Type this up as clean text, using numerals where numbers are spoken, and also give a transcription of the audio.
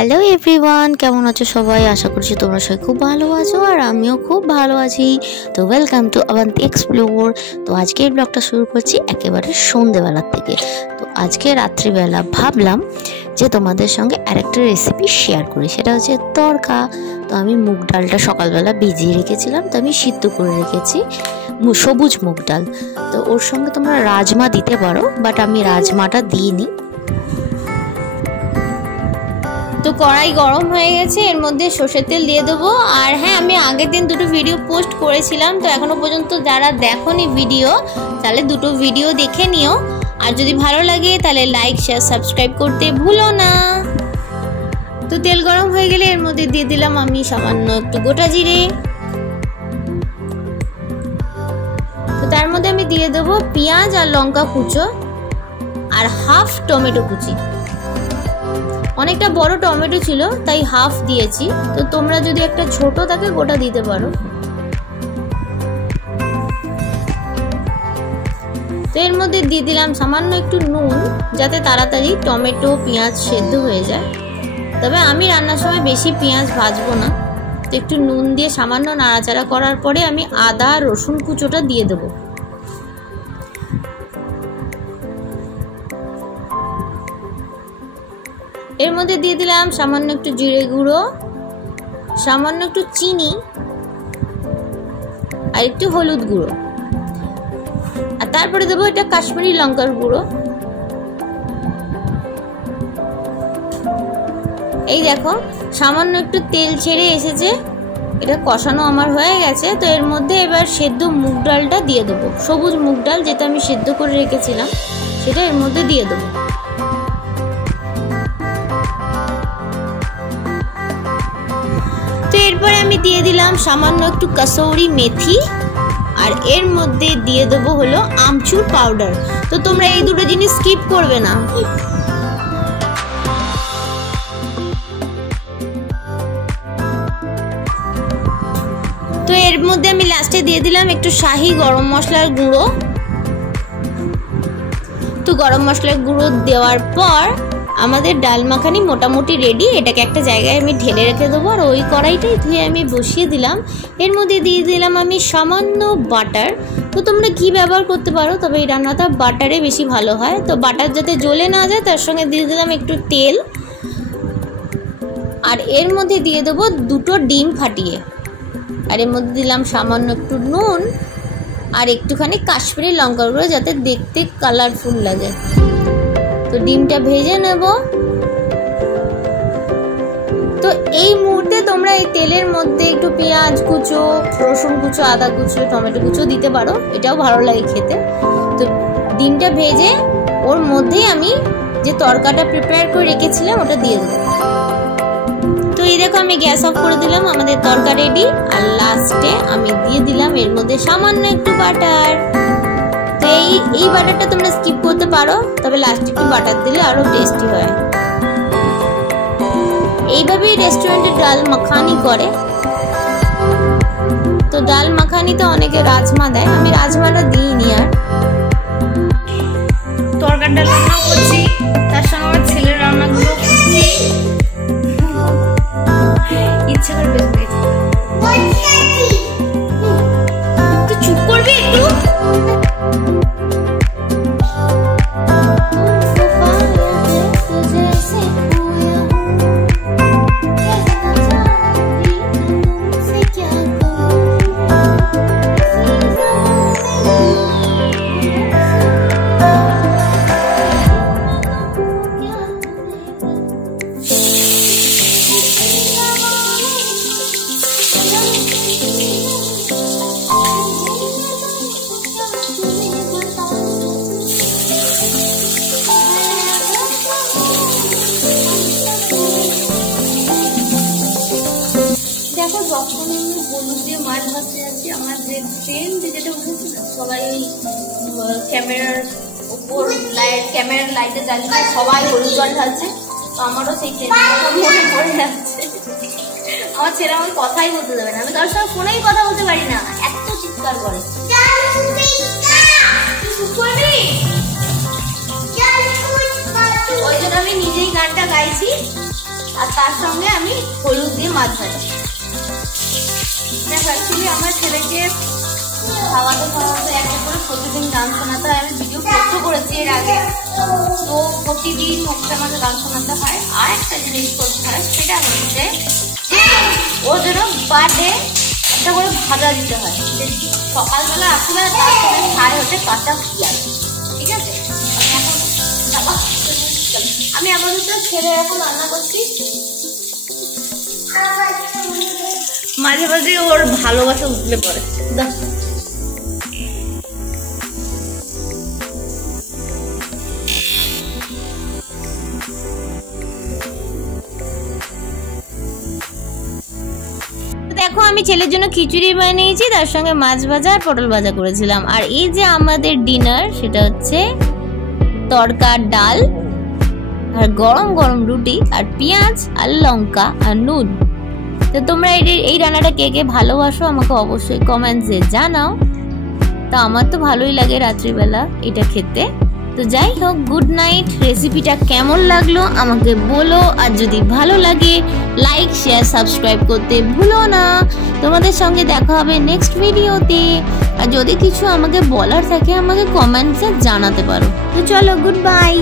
Hello everyone, কেমন আছো সবাই? আশা করছি তোমরা সবাই খুব ভালো আছো আর আমিও খুব ভালো আছি। তো ওয়েলকাম টু অবন্তী এক্সপ্লোর। তো আজকে এই ব্লগটা শুরু করছি একেবারে সন্ধ্যেবেলার থেকে। তো আজকে রাত্রিবেলা ভাবলাম যে তোমাদের সঙ্গে আরেকটা রেসিপি শেয়ার করি, সেটা হচ্ছে তড়কা। তো আমি মুগ ডালটা সকালবেলা ভিজিয়ে রেখেছিলাম, তো আমি সিদ্ধ করে রেখেছি সবুজ মুগ ডাল। তো ওর সঙ্গে তোমরা রাজমা দিতে পারো, বাট আমি রাজমাটা দিইনি। তো কড়াই গরম হয়ে গেছে, এর মধ্যে সর্ষের তেল দিয়ে দেবো। আর হ্যাঁ, আমি আগের দিন দুটো ভিডিও পোস্ট করেছিলাম, তো এখনো পর্যন্ত যারা দেখোনি ভিডিও তাহলে দুটো ভিডিও দেখে নিও। আর যদি ভালো লাগে তাহলে লাইক শেয়ার সাবস্ক্রাইব করতে ভুলো না। তো তেল গরম হয়ে গেলে এর মধ্যে দিয়ে দিলাম আমি সামান্য একটু গোটা জিরে। তো তার মধ্যে আমি দিয়ে দেবো পেঁয়াজ আর লঙ্কা কুচো আর হাফ টমেটো কুচি। অনেকটা বড় টমেটো ছিল তাই হাফ দিয়েছি, তো তোমরা যদি একটা ছোট থাকে গোটা দিতে পারো। তো এর মধ্যে দিয়ে দিলাম সামান্য একটু নুন, যাতে তাড়াতাড়ি টমেটো পেঁয়াজ সেদ্ধ হয়ে যায়। তবে আমি রান্নার সময় বেশি পেঁয়াজ ভাজবো না, তো একটু নুন দিয়ে সামান্য নাড়াচাড়া করার পরে আমি আদা রসুন কুচোটা দিয়ে দেবো। এর মধ্যে দিয়ে দিলাম সামান্য একটু জিরে গুঁড়ো, সামান্য একটু চিনি আর একটু হলুদ গুঁড়ো। আর তারপরে দেবো এটা কাশ্মীরি লঙ্কার গুঁড়ো। এই দেখো সামান্য একটু তেল ছেড়ে এসেছে, এটা কষানো আমার হয়ে গেছে। তো এর মধ্যে এবার সেদ্ধ মুগ ডালটা দিয়ে দেবো, সবুজ মুগ ডাল যেটা আমি সেদ্ধ করে রেখেছিলাম সেটা এর মধ্যে দিয়ে দেবো। তো এরপরে আমি দিয়ে দিলাম সামান্য একটু কসৌরি মেথি, আর এর মধ্যে দিয়ে দেবো হলো আমচুর পাউডার। তো তোমরা এই দুটো জিনিস স্কিপ করবে না। তো এর মধ্যে আমি লাস্টে দিয়ে দিলাম একটু শাহি গরম মশলার গুঁড়ো। তো গরম মশলার গুঁড়ো দেওয়ার পর আমাদের ডাল মাখানি মোটামুটি রেডি। এটাকে একটা জায়গায় আমি ঢেলে রেখে দেবো। আর ওই কড়াইটাই ধুয়ে আমি বসিয়ে দিলাম। এর মধ্যে দিয়ে দিলাম আমি সামান্য বাটার। তো তোমরা ঘি ব্যবহার করতে পারো, তবে এই রান্নাটা বাটারে বেশি ভালো হয়। তো বাটার যাতে জ্বলে না যায় তার সঙ্গে দিয়ে দিলাম একটু তেল। আর এর মধ্যে দিয়ে দেবো দুটো ডিম ফাটিয়ে। আর এর মধ্যে দিলাম সামান্য একটু নুন আর একটুখানি কাশ্মীরি লঙ্কার গুঁড়ো, যাতে দেখতে কালারফুল লাগে। তো ডিমটা ভেজে নেব। তো এই মুহূর্তে তোমরা এই তেলের মধ্যে একটু পেঁয়াজ কুচো, রসুন কুচো, আদা কুচো, টমেটো কুচো দিতে পারো, এটাও ভালো লাগে খেতে। তো ডিমটা ভেজে ওর মধ্যেই আমি যে তড়কাটা প্রিপেয়ার করে রেখেছিলাম ওটা দিয়ে দেবো। তো এই দেখো আমি গ্যাস অফ করে দিলাম, আমাদের তড়কা রেডি। আর লাস্টে আমি দিয়ে দিলাম এর মধ্যে সামান্য একটু বাটার। তো এই বাটারটা তোমরা স্কিপ করতে পারো, তবে লাস্টে একটু বাটার দিলে আরো টেস্টি হয়। এইভাবেই রেস্টুরেন্টে ডাল মাখানি করে। তো ডাল মাখানিতে অনেকে রাজমা দেয়, আমি রাজমাটা দিইনি। আর তরকার ডাল রান্না করছি, তার সঙ্গে আমার ছেলের রান্নাগুলো করছি। ইচ্ছে করে বেশ পেয়েছি। তো চুপ করবি একটু। দেখো যখন আমি হলুদ দিয়ে মাছ ভাজতে যাচ্ছি, আমার যে ট্রেন্ড যেটা উঠেছিল, সবাই ওই ক্যামেরার ওপর ক্যামেরার লাইটে জ্বালিয়ে সবাই হলুদ জল ঢালছে। তো আমারও সেই ট্রেন্ডের কথা মনে পড়ে যাচ্ছে। আমার ছেলে আমার কথাই বলতে দেবে না, আমি তার সঙ্গে ফোনেই কথা বলতে পারি না, এত চিৎকার করে। ওই জন্য আমি নিজেই গানটা গাইছি। আর তার সঙ্গে আমি হলুদ দিয়ে মাছ ভাজা। দেখো অ্যাকচুয়ালি আমার ছেলেকে খাওয়াতে এক করে প্রতিদিন গান শোনাতে হয়। আমি ভিডিও পোস্ট করেছি এর আগে। তো প্রতিদিন ওকে আমাকে গান শোনাতে হয়। আর একটা জিনিস করতে হয়, সেটা হচ্ছে যে ও যেন বাটে একটা করে ভাজা দিতে হয়। সকালবেলা আসলে তারপরে খায় হচ্ছে কাঁচা পেঁয়াজ। ঠিক আছে, আমি আপাতত ছেলে এখন রান্না করছি। মাঝে মাঝে ওর ভালোবাসা উঠলে পড়ে। দেখো আমি ছেলের জন্য খিচুড়ি বানিয়েছি, তার সঙ্গে মাছ ভাজা আর পটল ভাজা করেছিলাম। আর এই যে আমাদের ডিনার, সেটা হচ্ছে তরকার ডাল আর গরম গরম রুটি আর পেঁয়াজ আর লঙ্কা আর নুন। তো তোমরা এই রান্নাটা কে কে ভালোবাসো আমাকে অবশ্যই কমেন্টসে জানাও। তো আমার তো ভালোই লাগে রাত্রিবেলা এটা খেতে। তো যাই হোক, গুড নাইট। রেসিপিটা কেমন লাগলো আমাকে বলো, আর যদি ভালো লাগে লাইক শেয়ার সাবস্ক্রাইব করতে ভুলো না। তোমাদের সঙ্গে দেখা হবে নেক্সট ভিডিওতে। আর যদি কিছু আমাকে বলার থাকে আমাকে কমেন্টসে জানাতে পারো। তো চলো, গুড বাই।